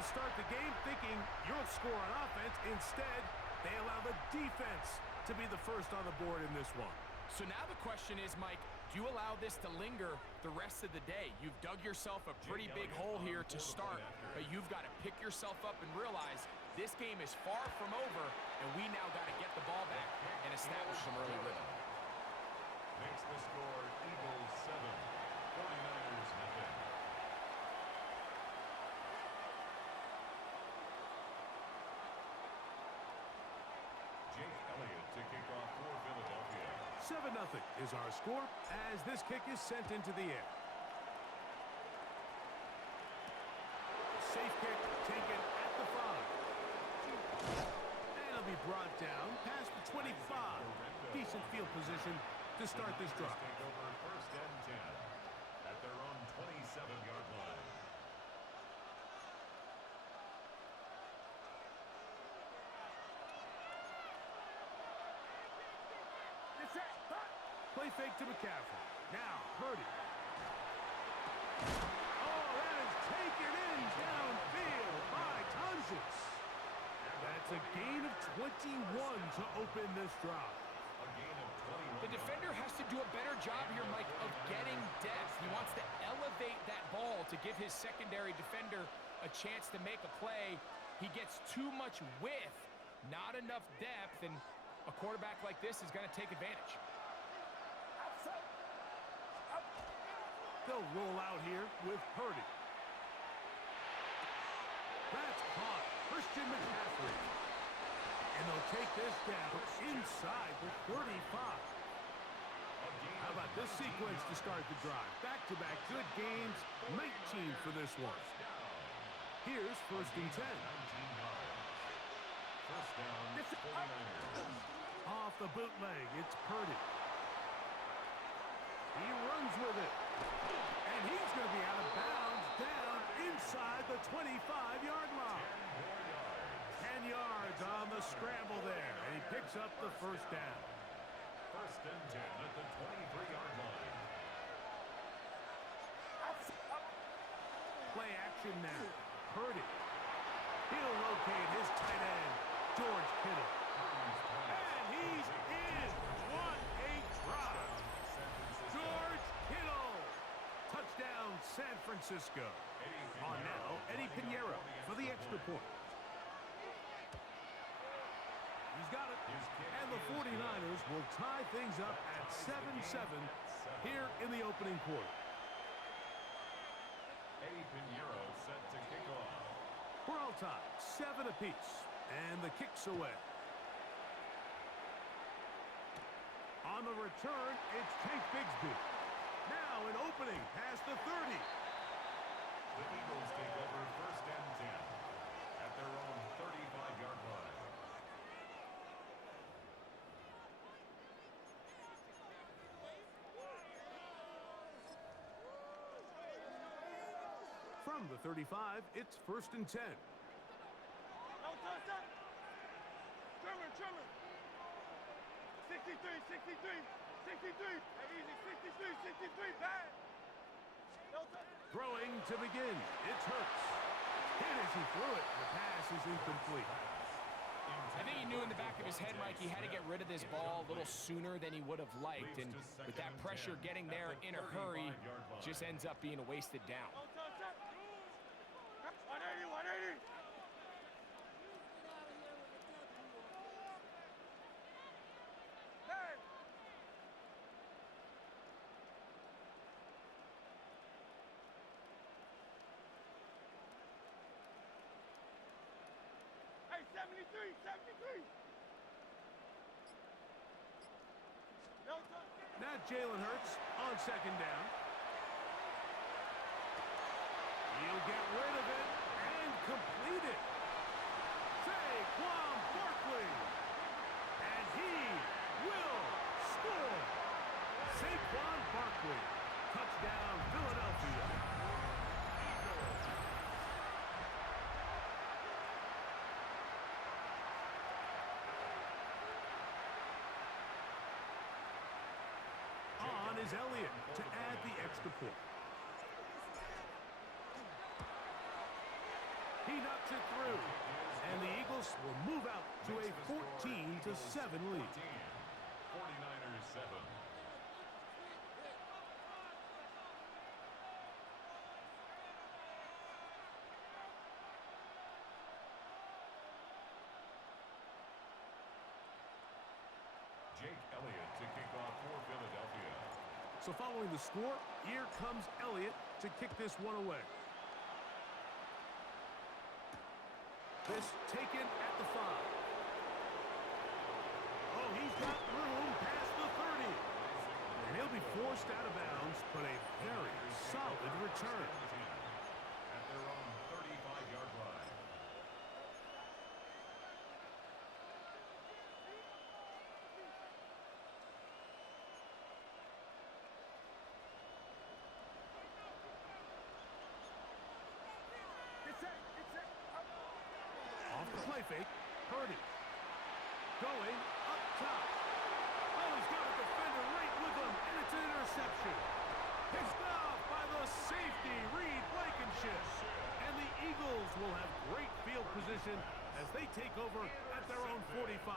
to start the game thinking you'll score on offense. Instead, they allow the defense to be the first on the board in this one. So now the question is, Mike, do you allow this to linger the rest of the day? You've dug yourself a pretty big hole here to start, but you've got to pick yourself up and realize this game is far from over, and we now got to get the ball back and establish some early rhythm. Makes the score Eagles 7, 49ers nothing. Jake Elliott to kick off for Philadelphia. 7-0 is our score as this kick is sent into the air. Safe kick taken at the 5. And it'll be brought down past the 25. Decent field position to start this drive. Take over 1st and 10 at their own 27-yard line. Play fake to McCaffrey. Now, Purdy. Oh, that is taken in downfield by Tunges. That's a gain of 21 to open this drive. A gain of 21. The defender has to do a better job here, Mike, of getting depth. He wants to elevate that ball to give his secondary defender a chance to make a play. He gets too much width, not enough depth, and a quarterback like this is going to take advantage. They'll roll out here with Purdy. That's caught. Christian McCaffrey. And they'll take this down inside the 35. How about this sequence to start the drive? Back-to-back good games, 19 for this one. Here's 1st and 10. First down, 49ers. Off the bootleg, it's Purdy. He runs with it. And he's going to be out of bounds down inside the 25-yard line. 10 yards on the scramble there. And he picks up the 1st down. 1st and 10 at the 23-yard line. Play action now. Purdy. He'll locate his tight end, George Kittle. And he's in. What a drop. George Kittle. Touchdown, San Francisco. On now, Eddie Pinheiro for the extra point. He's got it. And the 49ers will tie things up at 7-7 here in the opening quarter. Eddie Pinheiro set to kick off. We're all tied, 7 apiece. And the kick's away. On the return, it's Tank Bigsby. Now an opening past the 30. The Eagles take over 1st and 10 at their own 35-yard line. From the 35, it's 1st and 10. Trimmer. 63. Easy, 63, bad. Throwing to begin. It's Hurts. Hit as he threw it. The pass is incomplete. I think he knew in the back of his head, Mike, he had to get rid of this ball a little sooner than he would have liked. And with that pressure getting there in a hurry, just ends up being a wasted down. 180. Hey, 73. Now Jalen Hurts on 2nd down. He'll get rid of it and complete it. Saquon Barkley. And he will score. Saquon Barkley. Touchdown, Philadelphia. On is Elliott to add the extra point. He knocks it through. And the Eagles will move out to a 14-7 lead. 49ers 7. Jake Elliott to kick off for Philadelphia. So following the score, here comes Elliott to kick this one away. This taken at the 5. Oh, he's got room past the 30. And he'll be forced out of bounds, but a very solid return. At their own 35-yard line. Off the play fake, Purdy. Going up top. Oh, he's got a defender right with him, and it's an interception. Picked off by the safety, Reed Blankenship. And the Eagles will have great field position as they take over at their own 45.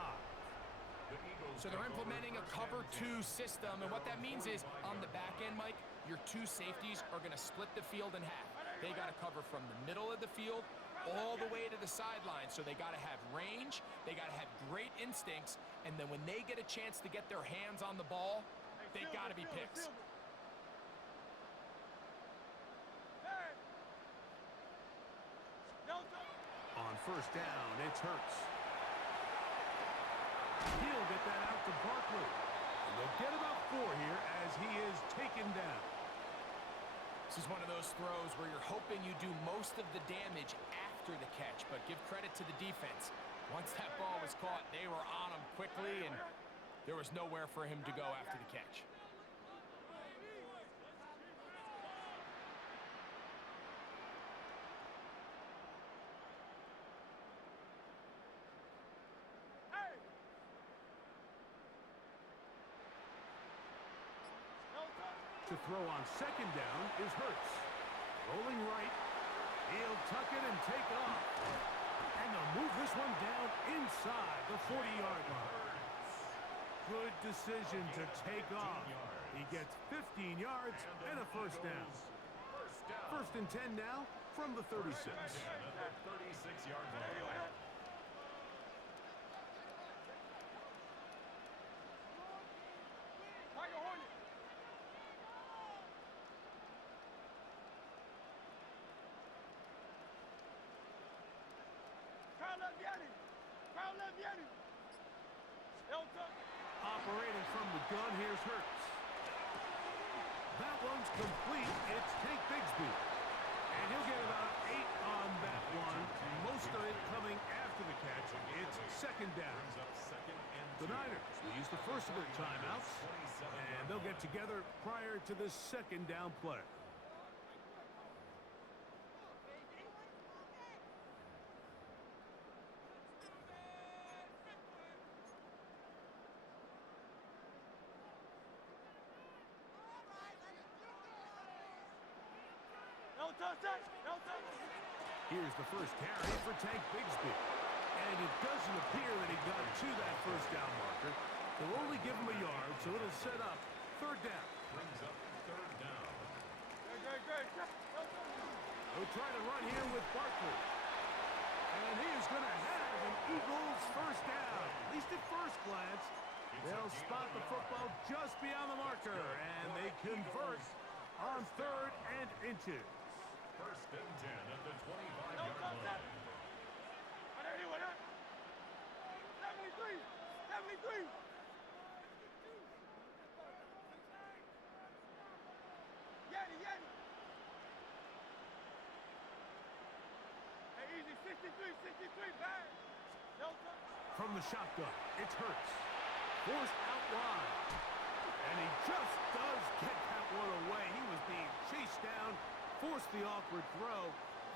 So they're implementing a cover 2 system, and what that means is on the back end, Mike, your 2 safeties are going to split the field in half. They got to cover from the middle of the field all the way to the sideline, so they got to have range, they got to have great instincts, and then when they get a chance to get their hands on the ball, they got to be picks. On first down, it's Hurts. He'll get that out to Barkley. And they'll get about 4 here as he is taken down. This is one of those throws where you're hoping you do most of the damage after the catch, but give credit to the defense. Once that ball was caught, they were on him quickly, and there was nowhere for him to go after the catch. To throw on second down is Hurts. Rolling right. He'll tuck it and take off. And they'll move this one down inside the 40-yard line. Good decision to take off. He gets 15 yards and a first down. First and 10 now from the 36. 36-yard line. Operating from the gun, here's Hurts. That one's complete. It's Tank Bigsby. And he'll get about 8 on that one. Most of it coming after the catch. It's second down. The Niners will use the first of their timeouts, and they'll get together prior to this second down play. Here's the first carry for Tank Bigsby. And it doesn't appear that he got to that first down marker. They'll only give him a yard, so it'll set up third down. Brings up third down. They'll try to run here with Barkley. And he is going to have an Eagles first down. At least at first glance, they'll spot the football just beyond the marker. And they convert on third and inches. First and 10 at the 25-yard line. 73. Yeti. Hey, easy, 63, bang. From the shotgun, it's Hurts. Forced out wide. And he just does get that one away. He was being chased down, forced the awkward throw.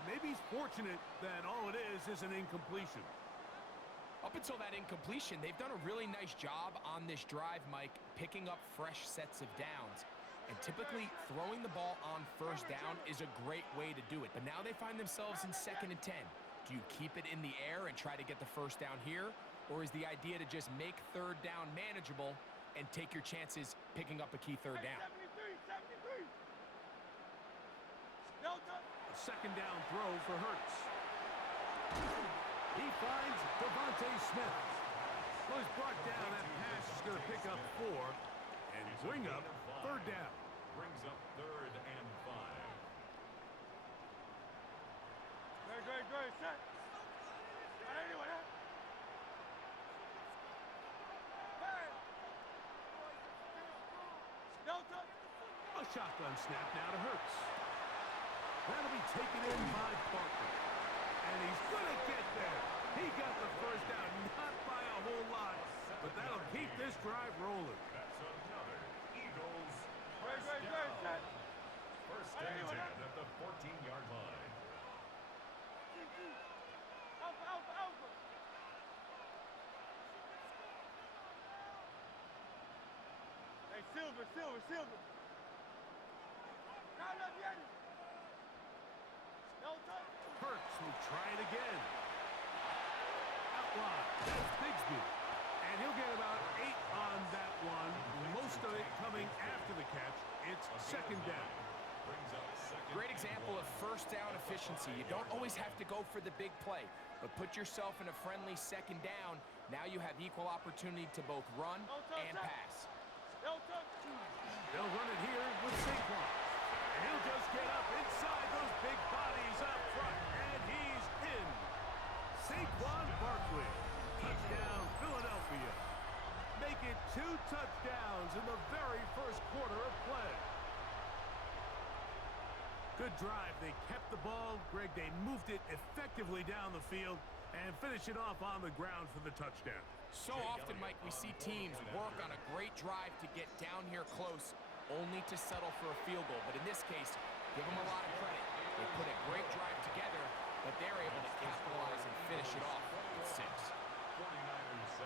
Maybe he's fortunate that all it is an incompletion. Up until that incompletion, they've done a really nice job on this drive, Mike, picking up fresh sets of downs. And typically, throwing the ball on first down is a great way to do it. But now they find themselves in second and 10. Do you keep it in the air and try to get the first down here? Or is the idea to just make third down manageable and take your chances picking up a key third down? 73. Delta. A second down throw for Hurts. He finds Devontae Smith. Well, he's brought down. That pass is going to pick up 4 and bring up third down. Brings up 3rd and 5. Good. Set. Anyway, Delta. A shotgun snap now to Hurts. That'll be taken in by Parker. And he's going to get there. He got the first down, not by a whole lot, but that'll keep this drive rolling. That's another Eagles Good. down. Set. First and 10 at the 14-yard line. Alpha. Hey, Silver. Now let me at it. Delta. Hurts will try it again. Outline. That's Bigsby. And he'll get about 8 on that one. Most of it coming after the catch. It's second down. Brings up second. Great example of first down efficiency. You don't always have to go for the big play, but put yourself in a friendly second down. Now you have equal opportunity to both run and pass. Delta. They'll run it here with Saquon. And he'll just get up inside those big bodies up front. And he's in. Saquon Barkley. Touchdown, Philadelphia. Make it 2 touchdowns in the very first quarter of play. Good drive. They kept the ball. Greg, they moved it effectively down the field and finish it off on the ground for the touchdown. So often, Mike, we see teams work on a great drive to get down here close, only to settle for a field goal. But in this case, give them a lot of credit. They put a great drive together, but they're able to capitalize and finish it off with 6. 49ers 7.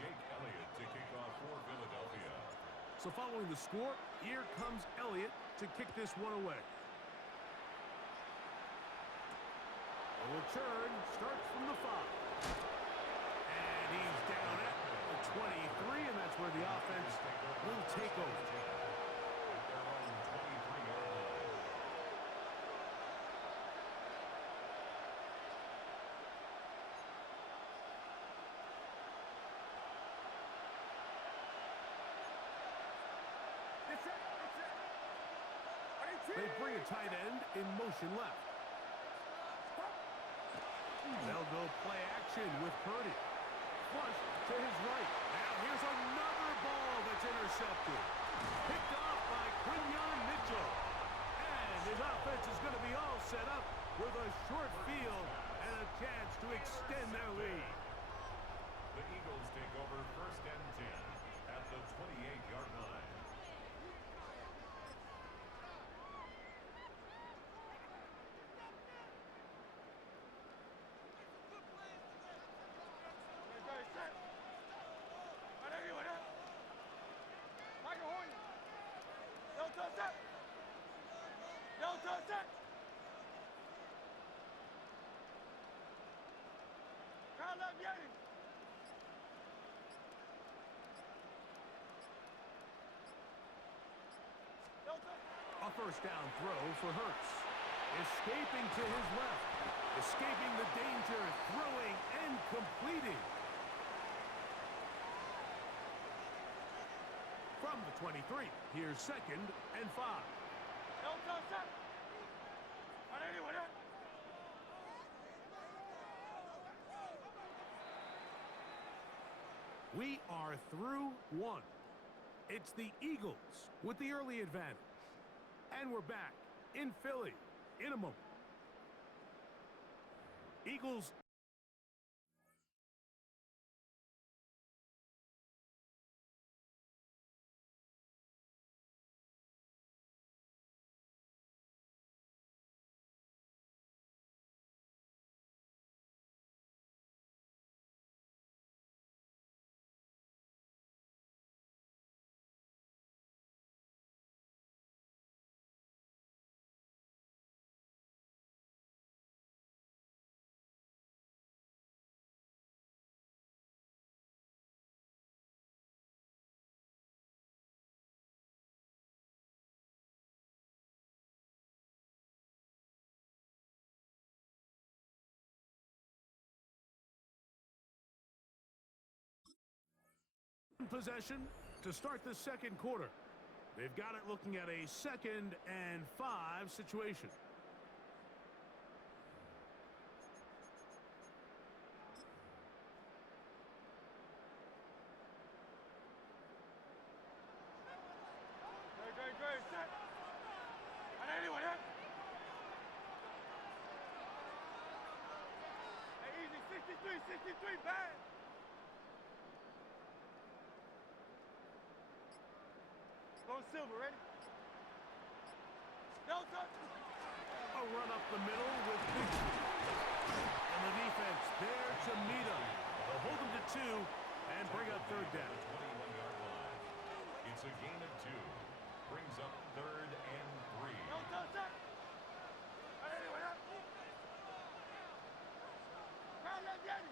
Jake Elliott to kick off for Philadelphia. So following the score, here comes Elliott to kick this one away. The return starts from the 5. And he's down at the 23, and that's where the offense will take over. At their own 23-yard line. They bring a tight end in motion left. They'll go play action with Purdy. Flush to his right. Now here's another ball that's intercepted. Picked off by Quinyon Mitchell. And his offense is going to be all set up with a short field and a chance to extend their lead. The Eagles take over first and 10 at the 28-yard line. Delta set. Kyle up Yanni. Delta. A first down throw for Hurts. Escaping to his left. Escaping the danger, throwing and completing. From the 23, here's second and 5. Delta set. Anyway, We are through 1. It's the Eagles with the early advantage. And we're back in Philly in a moment. Eagles Possession to start the second quarter. They've got it looking at a 2nd and 5 situation. Great, set. On anyone, yeah? Hey, easy, 63, bad. Go Silver, ready? Delta. A run up the middle with Bixby. And the defense there to meet him. They'll hold him to 2 and bring up 3rd down. 21-yard line. It's a gain of 2. Brings up 3rd and 3. Delta, set. On anyone, yeah? Crowd left, Yanni.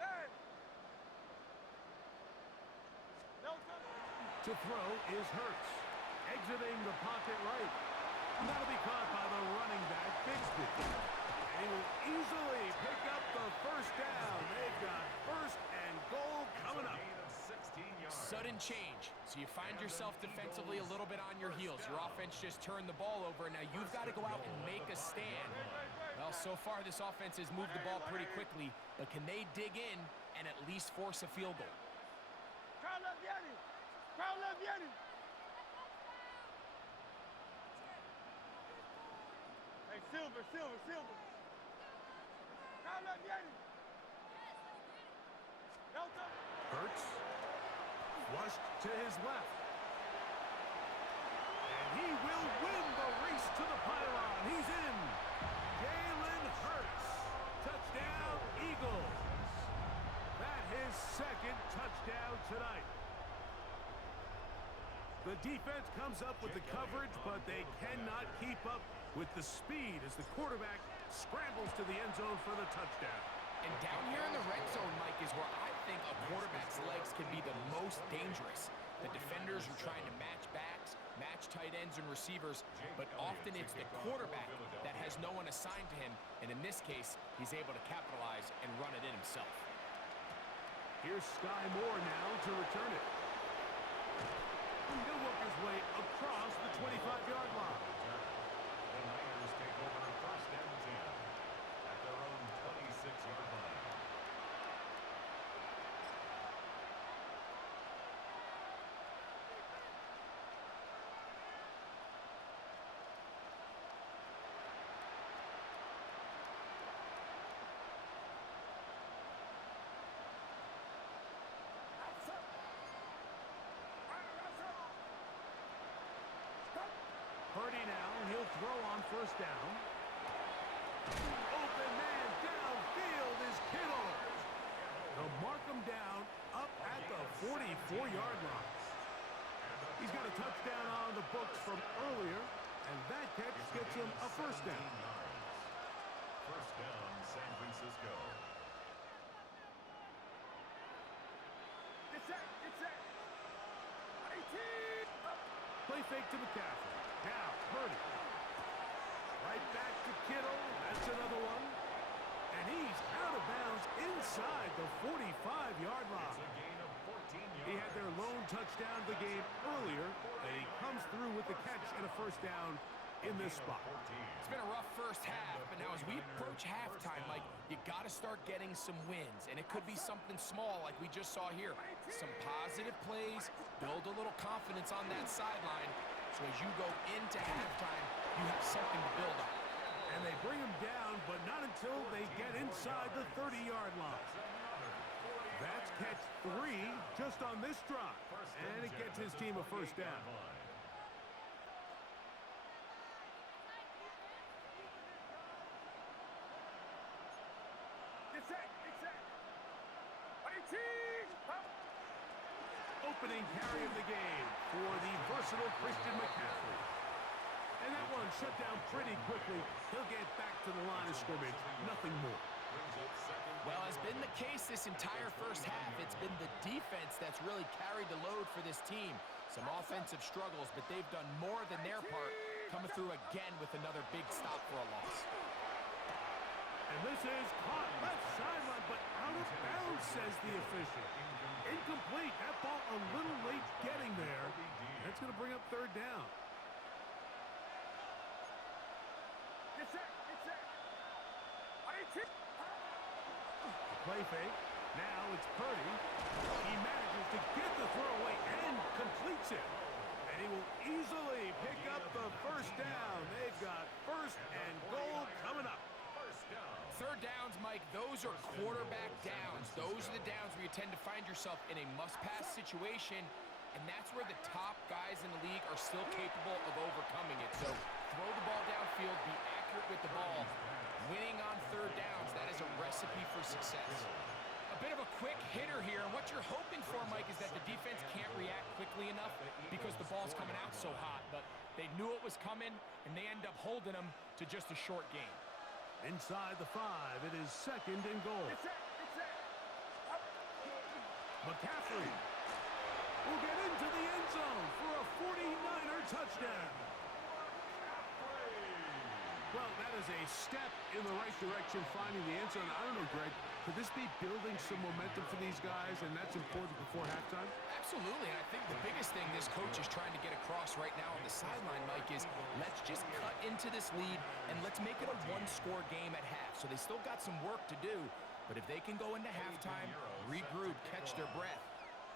Hey. Delta. To throw is Hurts. Exiting the pocket right. And that'll be caught by the running back, Bixby. And he will easily pick up the 1st down. They've got 1st and goal coming up. Gain of 16 yards. Sudden change. So you find yourself defensively a little bit on your heels. Your offense just turned the ball over. Now you've got to go out and make a stand. Well, so far this offense has moved the ball pretty quickly. But can they dig in and at least force a field goal? Crowd left, Yanni. Crowd left, Yanni. Hey, Silver. Crowd left, Yanni. Delta. Hurts. Flushed to his left. And he will win the race to the pylon. He's in. Jalen Hurts. Touchdown, Eagles. That his 2nd touchdown tonight. The defense comes up with the coverage, but they cannot keep up with the speed as the quarterback scrambles to the end zone for the touchdown. And down here in the red zone, Mike, is where I think a quarterback's legs can be the most dangerous. The defenders are trying to match backs, match tight ends and receivers, but often it's the quarterback that has no one assigned to him, and in this case, he's able to capitalize and run it in himself. Here's Sky Moore now to return it. He'll work his way across the 25-yard line. The Niners take over 1st and 10 at their own 26-yard line. Purdy now, he'll throw on 1st down. Open man downfield is Kittle. They'll mark him down up at the 44-yard line. He's got a touchdown on the books from earlier, and that catch gets him a 1st down. 1st down, San Francisco. It's set. 18. Play fake to McCaffrey. Now, Purdy. Right back to Kittle. That's another one. And he's out of bounds inside the 45-yard It's line. a gain of 14 yards. He had their lone touchdown of the game earlier, and he comes through with the catch and a 1st down in this spot. It's been a rough first half, but now as we approach halftime, Mike, you got to start getting some wins, and it could be something small like we just saw here. Some positive plays, build a little confidence on that sideline, so as you go into halftime, you have something to build on. And they bring him down, but not until they get inside the 30-yard line. That's catch 3 just on this drive, and it gets his team a 1st down. It's set. 18. Opening carry of the game for the versatile Christian McCaffrey. And that one shut down pretty quickly. He'll get back to the line of scrimmage. Nothing more. Well, as been the case this entire first half, it's been the defense that's really carried the load for this team. Some offensive struggles, but they've done more than their part coming through again with another big stop for a loss. And this is caught left sideline, but out of bounds, says the official. Incomplete. That ball a little late getting there. That's going to bring up third down. Get set, get set. Play fake. Now it's Purdy. He manages to get the throw away and completes it. And he will easily pick up the first down. They've got first and goal coming up. Third downs, Mike, those are quarterback downs. Those are the downs where you tend to find yourself in a must-pass situation, and that's where the top guys in the league are still capable of overcoming it. So throw the ball downfield, be accurate with the ball. Winning on third downs, that is a recipe for success. A bit of a quick hitter here, and what you're hoping for, Mike, is that the defense can't react quickly enough because the ball's coming out so hot, but they knew it was coming, and they end up holding them to just a short game. Inside the 5, it is second and goal. Get set, get set. McCaffrey will get into the end zone for a 49er touchdown. Well, that is a step in the right direction, finding the end zone. I don't know, Greg, could this be building some momentum for these guys, and that's important before halftime? Absolutely, and I think the biggest thing this coach is trying to get across right now on the sideline, Mike, is let's just cut into this lead, and let's make it a one-score game at half. So they still got some work to do, but if they can go into halftime, regroup, catch their breath,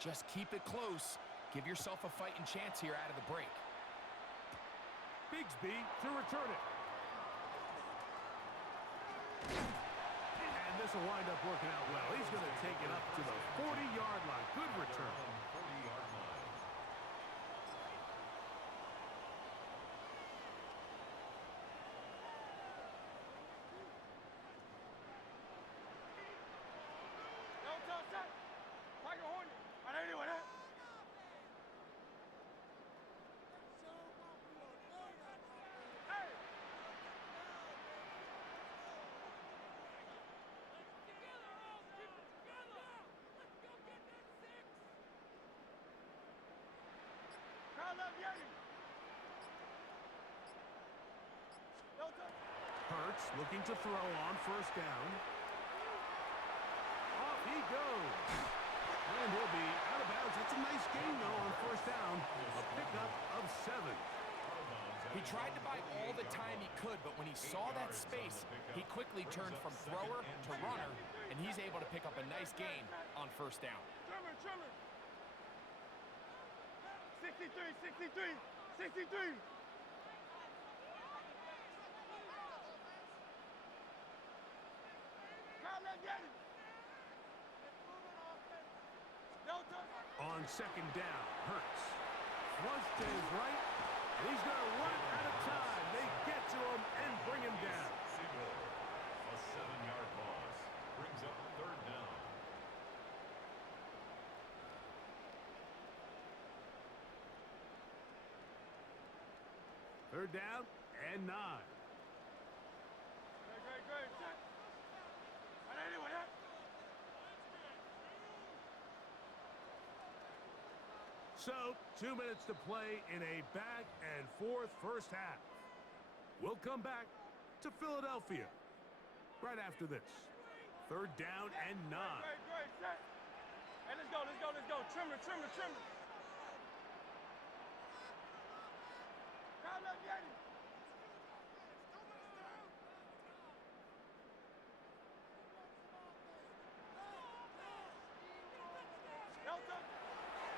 just keep it close, give yourself a fighting chance here out of the break. Bigsby to return it. And this will wind up working out well. He's going to take it up to the 40-yard line. Good return. Don't touch that. Tiger Hornet. Para anyone, eh? Hey! Crowd love Yeti. Don't touch. Hurts looking to throw on first down. Off he goes. And he'll be out of bounds. It's a nice gain, though, on first down. A pickup of 7. He tried to buy all the time he could, but when he saw that space, he quickly turned from thrower to runner, and he's able to pick up a nice gain on first down. Trimmer. 63. Crowd love Yeti. Don't touch. On second down, Hurts. Flush to his right. He's going to run out of time. They get to him and bring him down. A 7-yard loss brings up third down. Third down and 9. Great. Set. Para anyone, eh? So, 2 minutes to play in a back-and-forth first half. We'll come back to Philadelphia right after this. Third down and 9. Great. Set. Hey, let's go. Trimmer. Crowd love Yeti. Don't touch.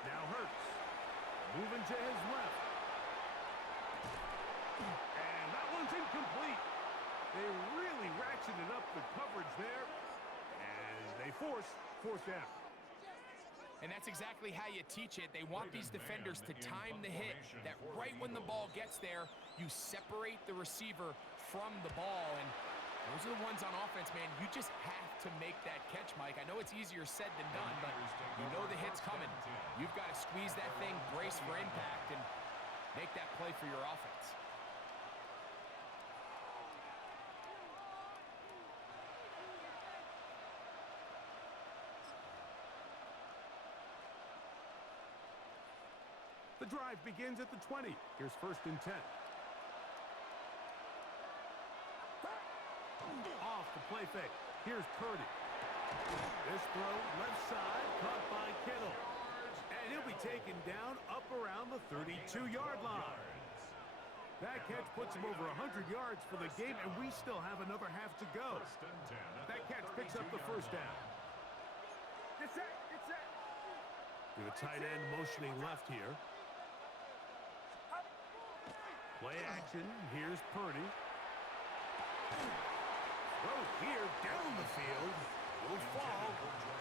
Now Hurts moving to his left. And that one's incomplete. They really ratcheted up the coverage there. And they force fourth down. And that's exactly how you teach it. They want these defenders to time the hit, that right when the ball gets there, you separate the receiver from the ball. And those are the ones on offense, man. You just have to make that catch, Mike. I know it's easier said than done, but you know the hit's coming. You've got to squeeze that thing, brace for impact, and make that play for your offense. The drive begins at the 20. Here's first and 10. play fake. Here's Purdy. This throw left side caught by Kittle. And he'll be taken down up around the 32-yard line. That catch puts him over 100 yards for the game, and we still have another half to go. That catch picks up the first down. It's it. To the tight end motioning left here. Play action. Here's Purdy. Throw here down the field. Will fall.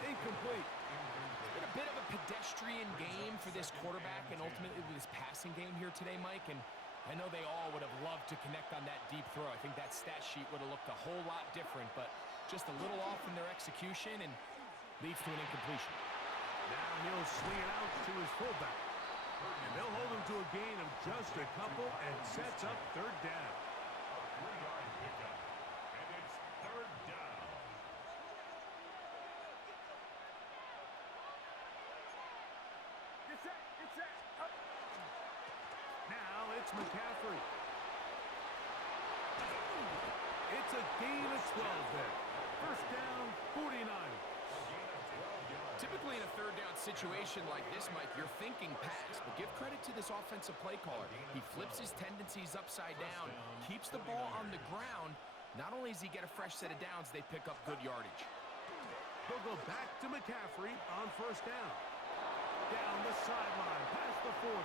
Incomplete. It's been a bit of a pedestrian game for this quarterback and ultimately this passing game here today, Mike. And I know they all would have loved to connect on that deep throw. I think that stat sheet would have looked a whole lot different, but just a little off in their execution and leads to an incompletion. Now he'll swing it out to his fullback. And they'll hold him to a gain of just a couple and sets up third down. A 3-yard pickup. And it's third down. It's it. Now it's McCaffrey. It's a gain of 12 there. First down, 49. Typically in a third down situation like this, Mike, you're thinking pass, but give credit to this offensive play caller. He flips his tendencies upside down, keeps the ball on the ground. Not only does he get a fresh set of downs, they pick up good yardage. They'll go back to McCaffrey on first down. Down the sideline, past the 40.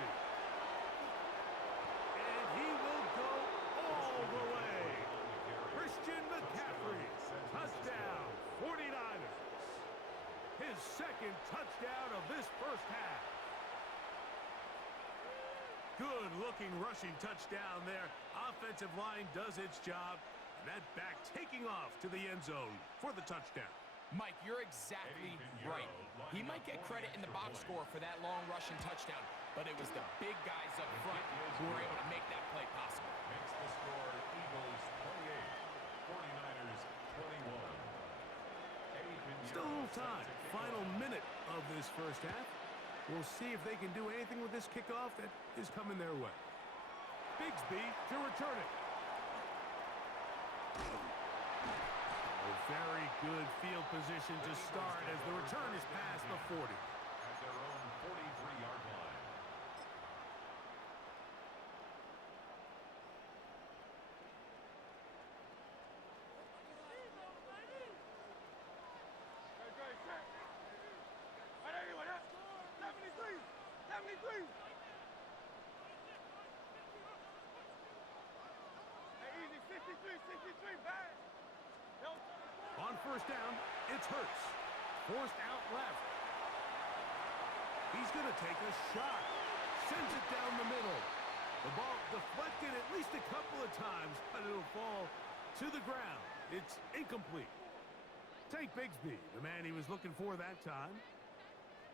And he will go all the way. Christian McCaffrey, touchdown, 49ers. His second touchdown of this first half. Good-looking rushing touchdown there. Offensive line does its job. And that back taking off to the end zone for the touchdown. Mike, you're exactly right. He might get credit in the box score for that long rushing touchdown, but it was the big guys up front who were able to make that play possible. Makes the score Eagles 28, 49ers 21. Still a little time. Final minute of this first half. We'll see if they can do anything with this kickoff that is coming their way. Bigsby to return it. A very good field position to start as the return is past the 40. At their own 43-yard line. Great, set. Right everyone, 73. Hey, easy, 63, bad. On first down, it's Hurts. Forced out left. He's going to take a shot. Sends it down the middle. The ball deflected at least a couple of times, but it'll fall to the ground. It's incomplete. Take Bigsby, the man he was looking for that time.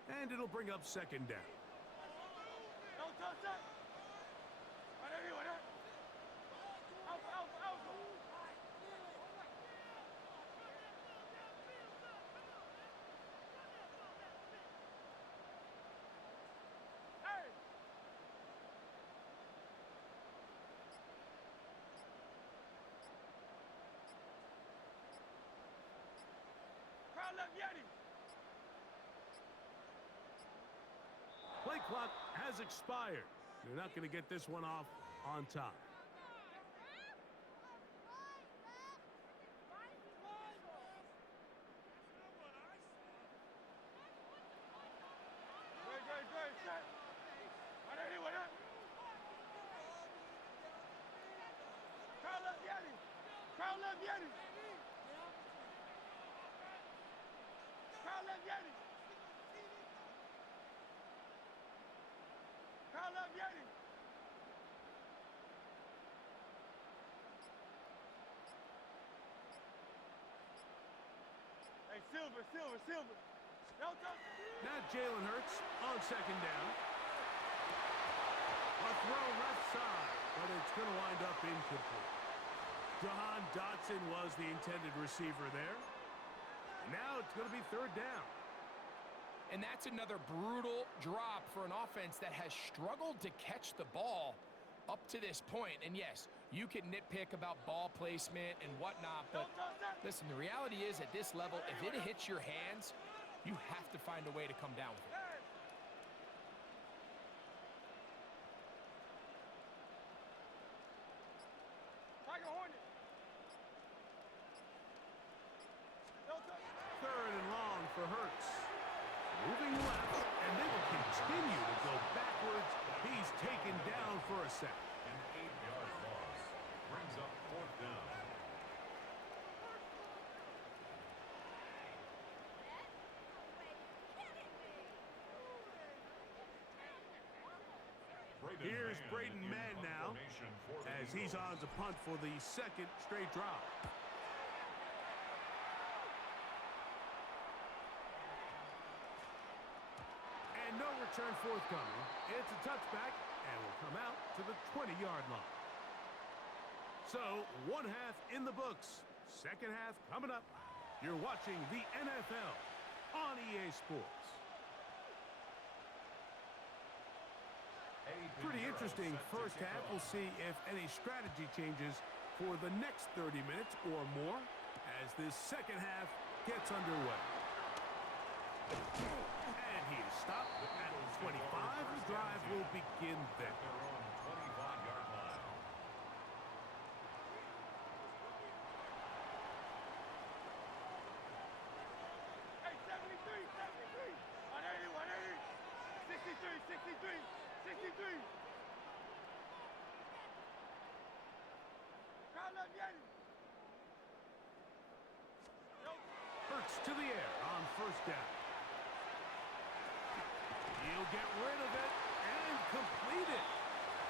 And it'll bring up second down. Don't touch that. Right everyone, Alpha. Hey! Crowd left Yeti. Play clock has expired. They're not going to get this one off on time. Great, set. Right everyone, Crowd left Yeti. Crowd left Yeti. Crowd left Yeti. Crowd left Yeti. Hey, Silver. Don't touch. Now Jalen Hurts on second down. A throw left side, but it's going to wind up incomplete. Jahan Dotson was the intended receiver there. Now it's going to be third down. And that's another brutal drop for an offense that has struggled to catch the ball. up to this point, and yes, you can nitpick about ball placement and whatnot, but listen, the reality is at this level, if it hits your hands, you have to find a way to come down with it. Third and long for Hurts. Moving left, and they will continue to go backwards. He's taken down for a sack. An 8-yard loss brings up fourth down. Here's Braden Mann now, as he's on to punt for the second straight drive. And no return forthcoming. It's a touchback, and will come out to the 20-yard line. So, one half in the books. Second half coming up. You're watching the NFL on EA Sports. Pretty interesting first half. We'll see if any strategy changes for the next 30 minutes or more as this second half gets underway. And he is stopped at 25. The drive will begin then. Their own 25-yard line. Hey, 73, 73. 180, 180. 63, 63, 63. Crowd left Yeti. Hurts to the air on first down. He'll get rid of it and complete it.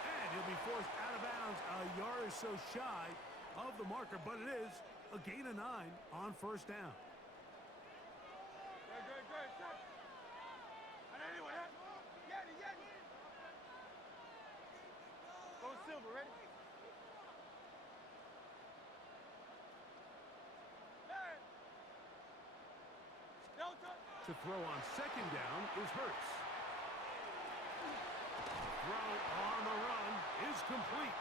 And he'll be forced out of bounds a yard or so shy of the marker, but it is a gain of 9 on first down. Good. 180, 180. Yeti. Go silver, ready? Hey. Delta. To throw on second down is Hurts. Throw on the run is complete.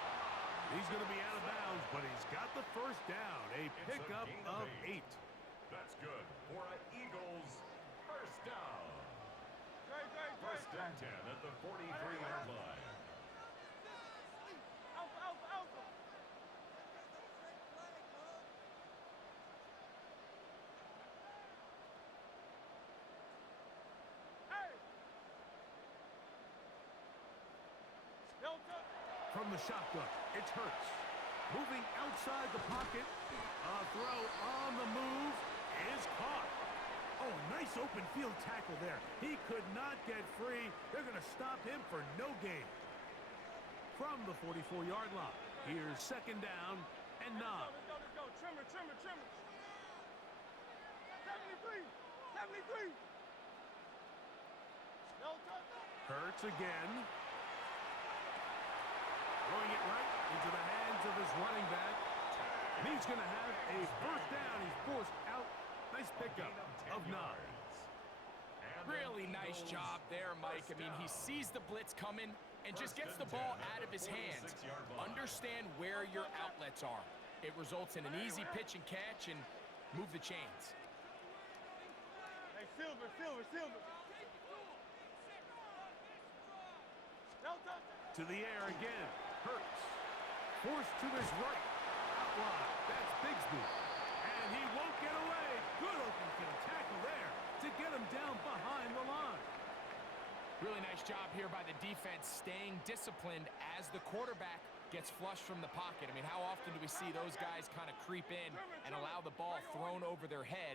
He's going to be out of bounds, but he's got the first down. A pickup of 8. That's good for an Eagles first down. Great. First and 10 at the 43-yard line. Alpha. Hey. Delta. From the shotgun, it's Hurts. Moving outside the pocket. A throw on the move is caught. Oh, nice open field tackle there. He could not get free. They're going to stop him for no gain. From the 44-yard line, here's second down and 9. Let's go. Trimmer. 73. 73. Delta. Hurts again. Throwing it right into the hands of his running back. And he's going to have a first down. He's forced out. Nice pickup of 9. Really nice job there, Mike. I mean, he sees the blitz coming and just gets the ball out of his hands. Understand where your outlets are. It results in an easy pitch and catch and move the chains. Hey, silver. Delta. To the air again. Hurts. Forced to his right. Outline. That's Bigsby. And he won't get away. Good open field tackle there to get him down behind the line. Really nice job here by the defense staying disciplined as the quarterback gets flushed from the pocket. I mean, how often do we see those guys kind of creep in and allow the ball thrown over their head?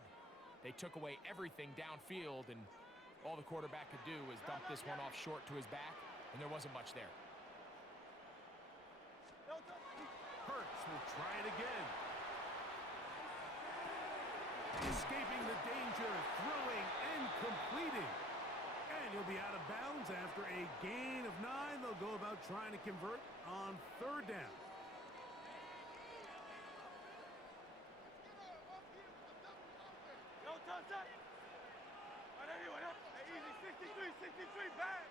They took away everything downfield, and all the quarterback could do was dump this one off short to his back, and there wasn't much there. Hurts will try it again. Escaping the danger, throwing and completing. And he'll be out of bounds after a gain of 9. They'll go about trying to convert on third down. No touch up. 180, 180. Hey, easy. 63, back.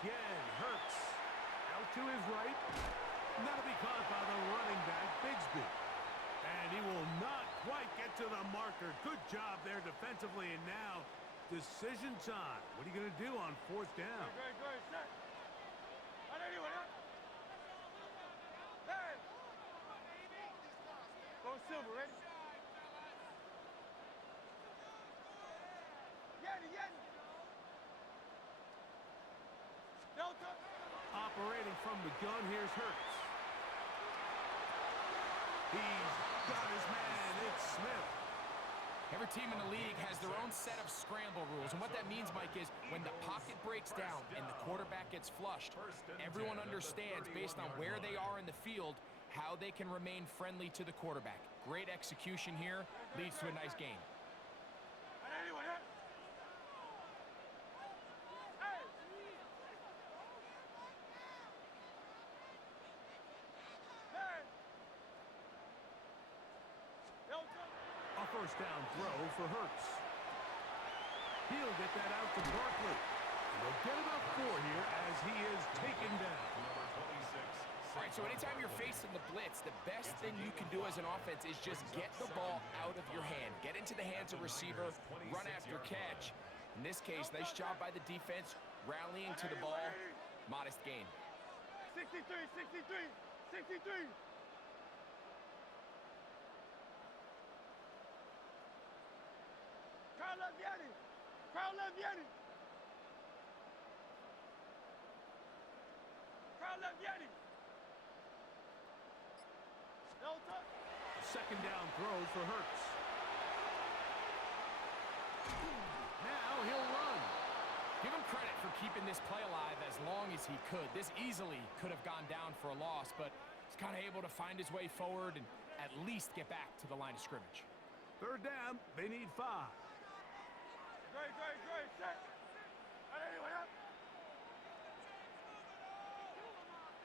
again. Hurts. Out to his right. That'll be caught by the running back, Bigsby. And he will not quite get to the marker. Good job there defensively, and now decision time. What are you going to do on fourth down? Good, set. Hey! Go Silver, ready? Yeti! Delta! Operating from the gun, here's Hurts. He's got his man. It's Smith. Every team in the league has their own set of scramble rules, and what that means, Mike, is when the pocket breaks down and the quarterback gets flushed, everyone understands, based on where they are in the field, how they can remain friendly to the quarterback. Great execution here leads to a nice game. A first down throw for Hurts. He'll get that out to Barkley. They'll get about 4 here as he is taken down. All right, so anytime you're facing the blitz, the best thing you can do as an offense is just get the ball out of your hand. Get into the hands of receiver, run after catch. In this case, nice job by the defense, rallying to the ball. Modest gain. 63. Crowd left Yeti. Delta. Second down throw for Hurts. Now he'll run. Give him credit for keeping this play alive as long as he could. This easily could have gone down for a loss, but he's kind of able to find his way forward and at least get back to the line of scrimmage. Third down, they need 5. Great, set.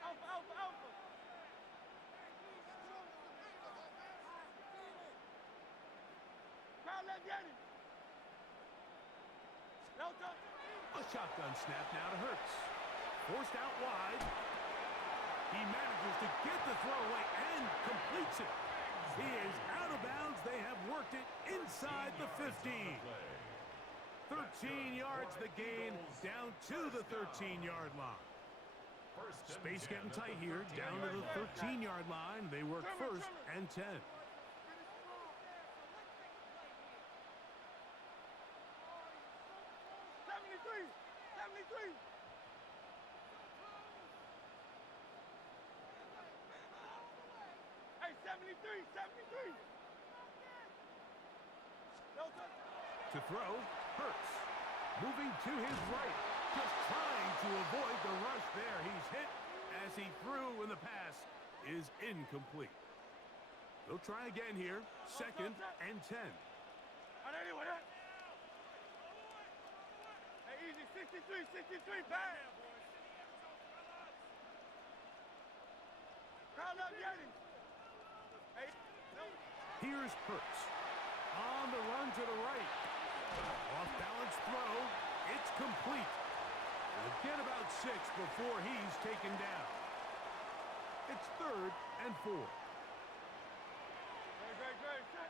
Alpha. Crowd left Yeti. Delta. A shotgun snap now to Hurts. Forced out wide. He manages to get the throw away and completes it. He is out of bounds. They have worked it inside the 15. 13 yards the gain, down to the 13-yard line. Space getting tight here, down to the 13-yard line. They work first and 10. 73. Hey, 73. Delta. To throw, Hurts. Moving to his right. Just trying to avoid the rush there. He's hit as he threw, and the pass is incomplete. They'll try again here. Second and 10. Hey, easy. 63. Bang. Crowd up, Yeti. Hey, no. Here's Hurts. On the run to the right. Off-balance throw. It's complete. They'll get about 6 before he's taken down. It's third and 4. Great. Set.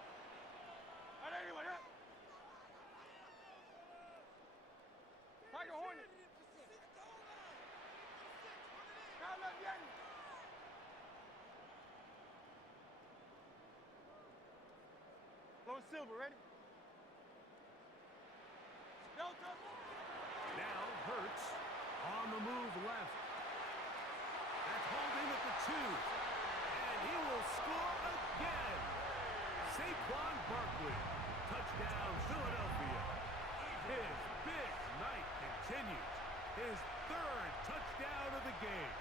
Tiger Hornet. Crowd left Yeti. Low Silver, ready? Delta. Now Hurts on the move left. That's holding at the 2. And he will score again. Saquon Barkley. Touchdown, Philadelphia. His big night continues. His 3rd touchdown of the game.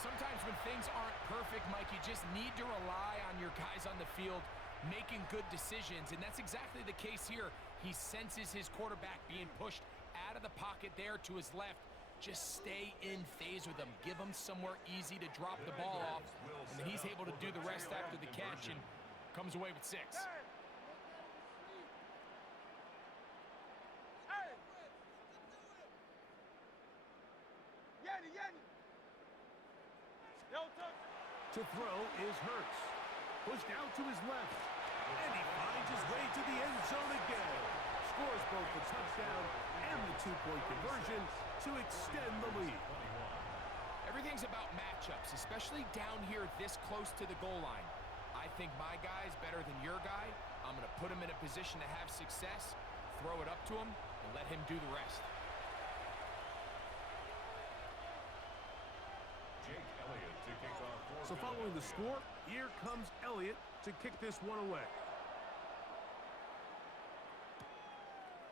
Sometimes when things aren't perfect, Mike, you just need to rely on your guys on the field making good decisions, and that's exactly the case here. He senses his quarterback being pushed out of the pocket there to his left. Just stay in phase with him. Give him somewhere easy to drop the ball off, and then he's able to do the rest after the catch and comes away with 6. To throw is Hurts. Pushed out to his left. And he finds his way to the end zone again. Scores both the touchdown and the two-point conversion to extend the lead. Everything's about matchups, especially down here this close to the goal line. I think my guy's better than your guy. I'm going to put him in a position to have success, throw it up to him, and let him do the rest. Jake Elliott to kick off for So following the score, here comes Elliott to kick this one away.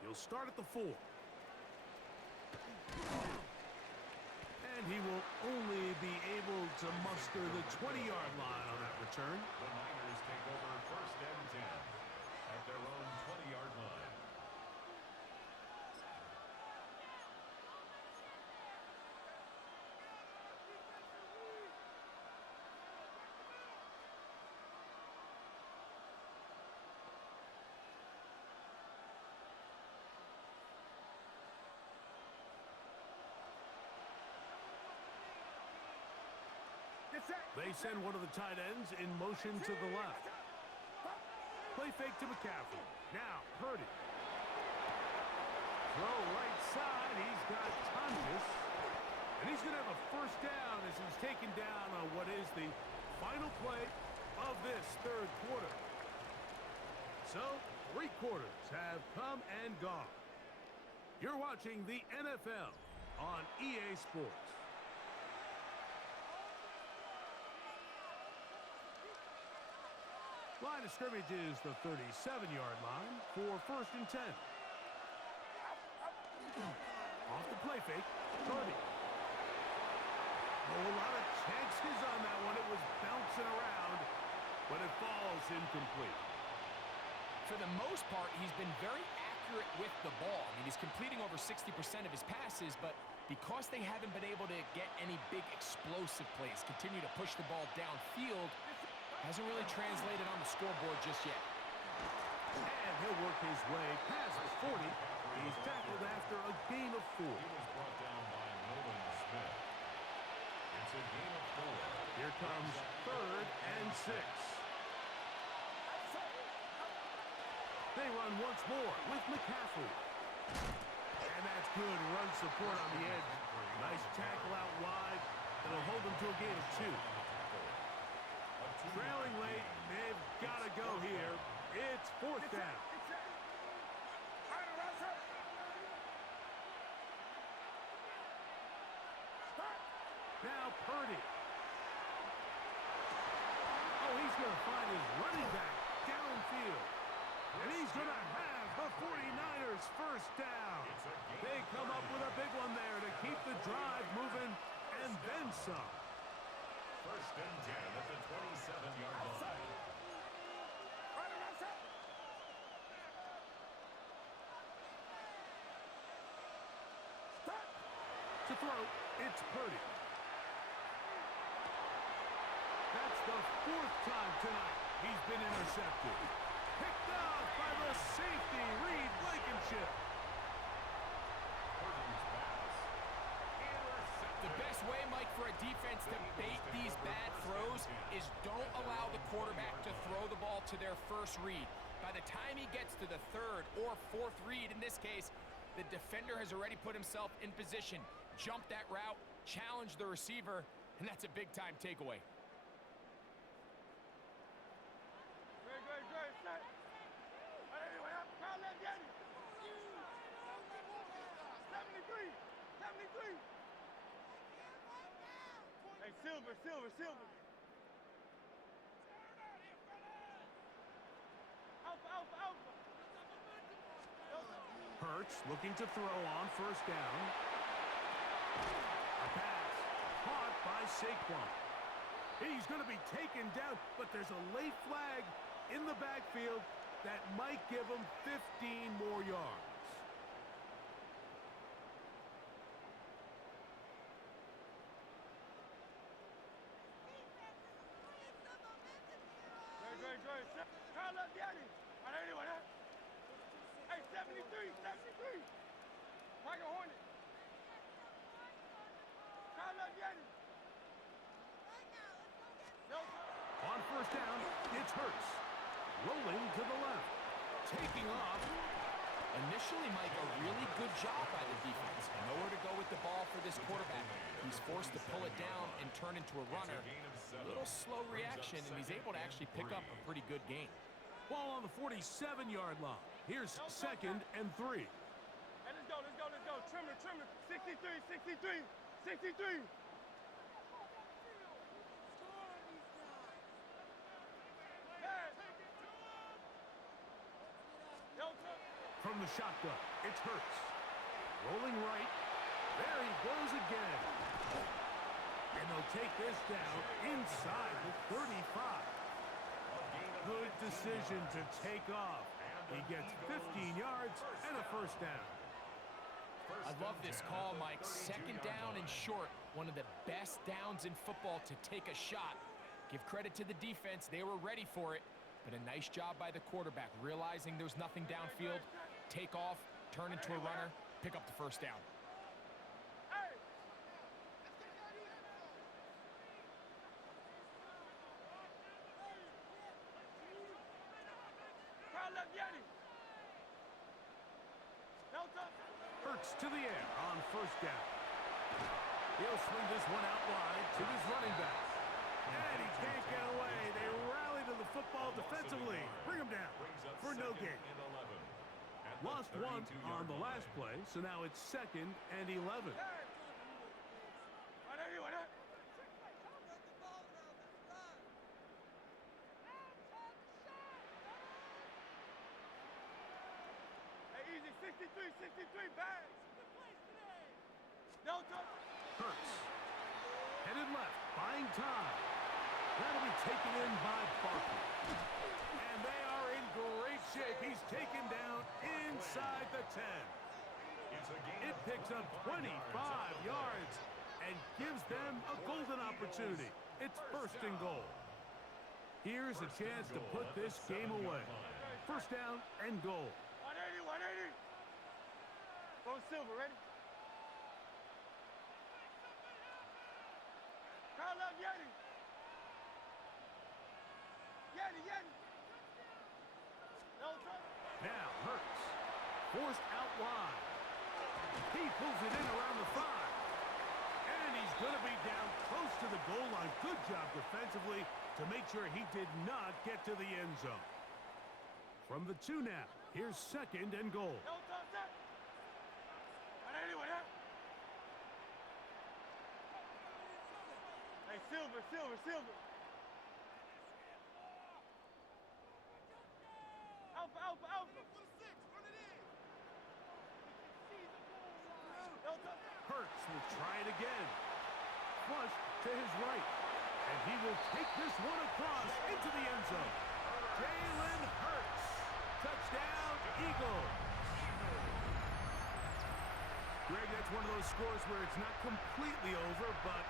He'll start at the 4. And he will only be able to muster the 20-yard line on that return. The Niners take over first and 10 at their own 20-yard line. They send one of the tight ends in motion to the left. Play fake to McCaffrey. Now, Purdy. Throw right side. He's got Thomas. And he's going to have a first down as he's taken down on what is the final play of this third quarter. So, 3 quarters have come and gone. You're watching the NFL on EA Sports. Line of scrimmage is the 37-yard line for first and 10. Off the play fake, Purdy. Oh, a lot of chances on that one. It was bouncing around, but it falls incomplete. For the most part, he's been very accurate with the ball. I mean, he's completing over 60% of his passes, but because they haven't been able to get any big explosive plays, continue to push the ball downfield, hasn't really translated on the scoreboard just yet. And he'll work his way past the 40. He's tackled after a gain of 4. He was brought down by Nolan Smith. It's a gain of 4. Here comes third and 6. They run once more with McCaffrey. And that's good run support on the edge. Nice tackle out wide. That'll hold them to a gain of 2. Trailing late, they've got to go here. It's fourth down. Now Purdy. Oh, he's going to find his running back downfield. And he's going to have the 49ers first down. They come up with a big one there to keep the drive moving and then some. First and 10 at the 27-yard line. To throw, it's Purdy. That's the 4th time tonight he's been intercepted. Picked off by the safety, Reed Blankenship. The best way, Mike, for a defense to bait these bad throws is don't allow the quarterback to throw the ball to their first read. By the time he gets to the 3rd or 4th read, in this case, the defender has already put himself in position, jumped that route, challenged the receiver, and that's a big-time takeaway. Silver. Alpha. Hurts looking to throw on first down. A pass caught by Saquon. He's going to be taken down, but there's a late flag in the backfield that might give him 15 more yards. Hey, 73. Tiger Hornet. Yo, down, it's Hurts. Rolling to the left. Taking off. Initially, Mike, a really good job by the defense. Nowhere to go with the ball for this quarterback. He's forced to pull it down and turn into a runner. A little slow reaction, and he's able to actually pick up a pretty good gain. Ball on the 47-yard line. Here's 2nd and 3. Hey, let's go, let's go, let's go. Trimmer, trimmer. 63, 63, 63. From the shotgun, it's Hurts. Rolling right. There he goes again. And they'll take this down inside the 35. Good decision to take off. He gets 15 yards and a first down. I love this call, Mike. 2nd down and short. One of the best downs in football to take a shot. Give credit to the defense. They were ready for it. But a nice job by the quarterback, realizing there's nothing downfield. Take off, turn into a runner, pick up the first down. Hey! Crowd left, Yeti. Hurts to the air on first down. He'll swing this one out wide to his running back. And he can't get away. They rally to the football defensively. Bring him down for no gain. Lost one on the last play, so now it's 2nd and 11. Hey, easy, 63, bags. Hurts. Headed left, buying time. That'll be taken in by Barkley. And they are in great shape. He's taken down inside the 10. It picks up 25 yards and gives them a golden opportunity. It's 1st and goal. Here's a chance to put this game away. 1st down and goal. 180, 180. Go Silver, ready? Crowd left, Yeti. Yeti. Now Hurts. Forced out wide. He pulls it in around the 5. And he's going to be down close to the goal line. Good job defensively to make sure he did not get to the end zone. From the 2 now. Here's 2nd and goal. Hey, Silver. Alpha. Hurts will try it again. Flush to his right. And he will take this one across into the end zone. Jalen Hurts. Touchdown, Eagles. Greg, that's one of those scores where it's not completely over, but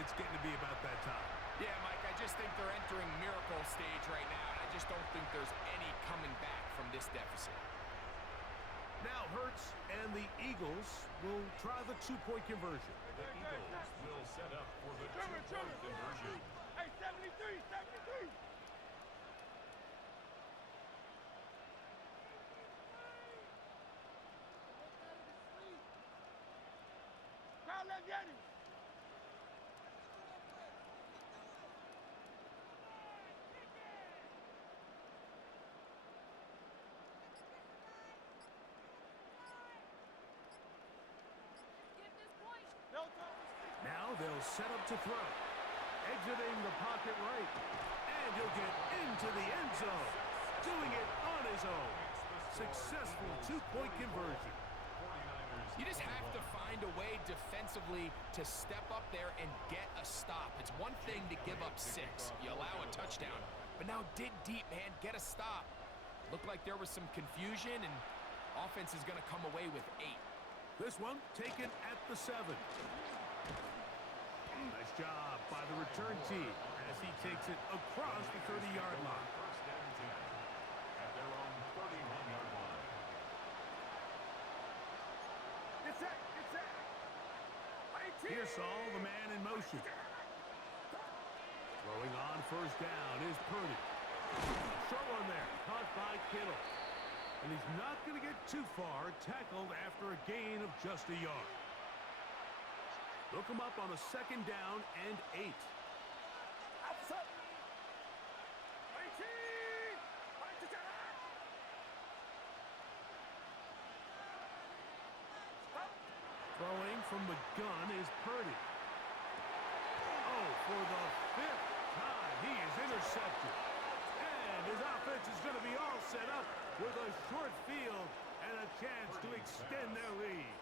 it's getting to be about that time. Yeah, Mike, I just think they're entering miracle stage right now. I just don't think there's any coming back from this deficit. Now Hurts and the Eagles will try the 2-point conversion. The Eagles will set up for the 2-point conversion. Hey, 73. Crowd left, Yeti. Now they'll set up to throw. Exiting the pocket right. And he'll get into the end zone. Doing it on his own. Successful 2-point conversion. You just have to find a way defensively to step up there and get a stop. It's one thing to give up 6. You allow a touchdown. But now dig deep, man. Get a stop. Looked like there was some confusion, and offense is going to come away with 8. This one taken at the 7. Nice job by the return team as he takes it across the 30-yard line. 1st and 10 at their own 31-yard line. It's that. Here's Saul, the man in motion. Throw Throwing on first down is Purdy. Short one there, caught by Kittle. And he's not going to get too far, tackled after a gain of just a yard. Look him up on a second down and 8. Throwing from the gun is Purdy. Oh, for the 5th time, he is intercepted. And his offense is going to be all set up with a short field and a chance to extend their lead.